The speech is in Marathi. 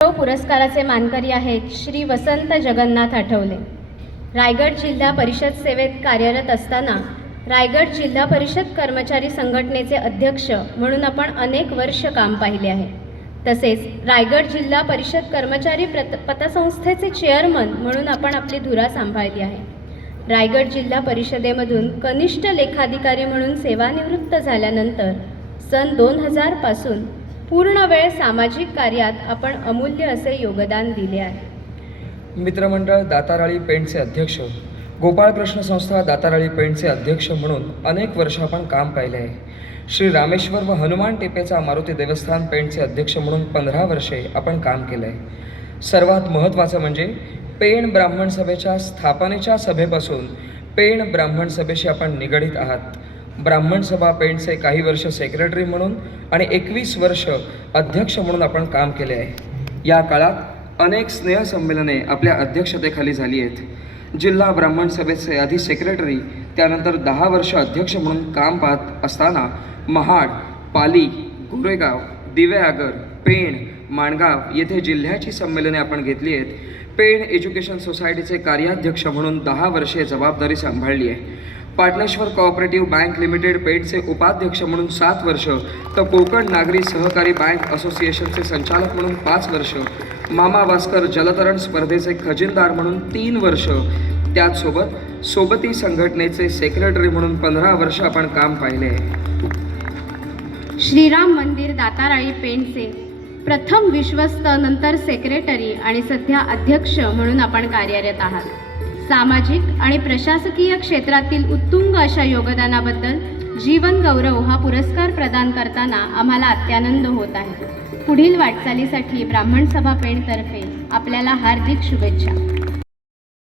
पुरस्काराचे मानकरी आहेत श्री वसंत जगन्नाथ आठवले. रायगड जिल्हा परिषद सेवेत कार्यरत असताना रायगड जिल्हा परिषद कर्मचारी संघटनेचे अध्यक्ष म्हणून आपण अनेक वर्ष काम पाहिले आहे. तसेच रायगड जिल्हा परिषद कर्मचारी प्रत पतसंस्थेचे चेअरमन म्हणून आपण आपली धुरा सांभाळली आहे. रायगड जिल्हा परिषदेमधून कनिष्ठ लेखाधिकारी म्हणून सेवानिवृत्त झाल्यानंतर सन दोन हजारपासून पूर्ण वेळ सामाजिक कार्यात आपण अमूल्य असे योगदान दिले आहे. मित्रमंडळ दाताराळी पेंटचे अध्यक्ष गोपाळकृष्ण संस्था दाताराळी पेंटचे अध्यक्ष म्हणून अनेक वर्ष आपण काम पाहिले आहे. श्री रामेश्वर व हनुमान टेपेचा मारुती देवस्थान पेंटचे अध्यक्ष म्हणून पंधरा वर्षे आपण काम केलं आहे. सर्वात महत्त्वाचं म्हणजे पेण ब्राह्मण सभेच्या स्थापनेच्या सभेपासून पेण ब्राह्मण सभेशी आपण निगडीत आहात. ब्राह्मण सभा पेंटचे काही वर्ष सेक्रेटरी म्हणून आणि एकवीस वर्ष अध्यक्ष म्हणून आपण काम केले आहे. या काळात अनेक स्नेहसंमेलने आपल्या अध्यक्षतेखाली झाली आहेत. जिल्हा ब्राह्मण सभेचे आधी सेक्रेटरी त्यानंतर दहा वर्ष अध्यक्ष म्हणून काम पाहत असताना महाड पाली गोरेगाव दिवेआगर पेण माणगाव येथे जिल्ह्याची संमेलने आपण घेतली आहेत. पेण एज्युकेशन सोसायटीचे कार्याध्यक्ष म्हणून दहा वर्षे जबाबदारी सांभाळली आहे. पाटणेश्वर कोऑपरेटिव्ह बँक लिमिटेड पेडचे उपाध्यक्ष म्हणून सात वर्ष तर कोकण नागरी सहकारी बँक असोसिएशनचे संचालक म्हणून पाच वर्ष मामा भास्कर जलतरण स्पर्धेचे खजिनदार म्हणून तीन वर्ष त्याचसोबत सोबती संघटनेचे सेक्रेटरी म्हणून पंधरा वर्ष आपण काम पाहिले. आहे श्रीराम मंदिर दाताराळी पेंटचे प्रथम विश्वस्त नंतर सेक्रेटरी आणि सध्या अध्यक्ष म्हणून आपण कार्यरत आहात. सामाजिक आणि प्रशासकीय क्षेत्रातील उत्तुंग अशा योगदानाबद्दल जीवन गौरव हा पुरस्कार प्रदान करताना आम्हाला अत्यानंद होत आहे. पुढील वाटचालीसाठी ब्राह्मण सभा पेणतर्फे आपल्याला हार्दिक शुभेच्छा.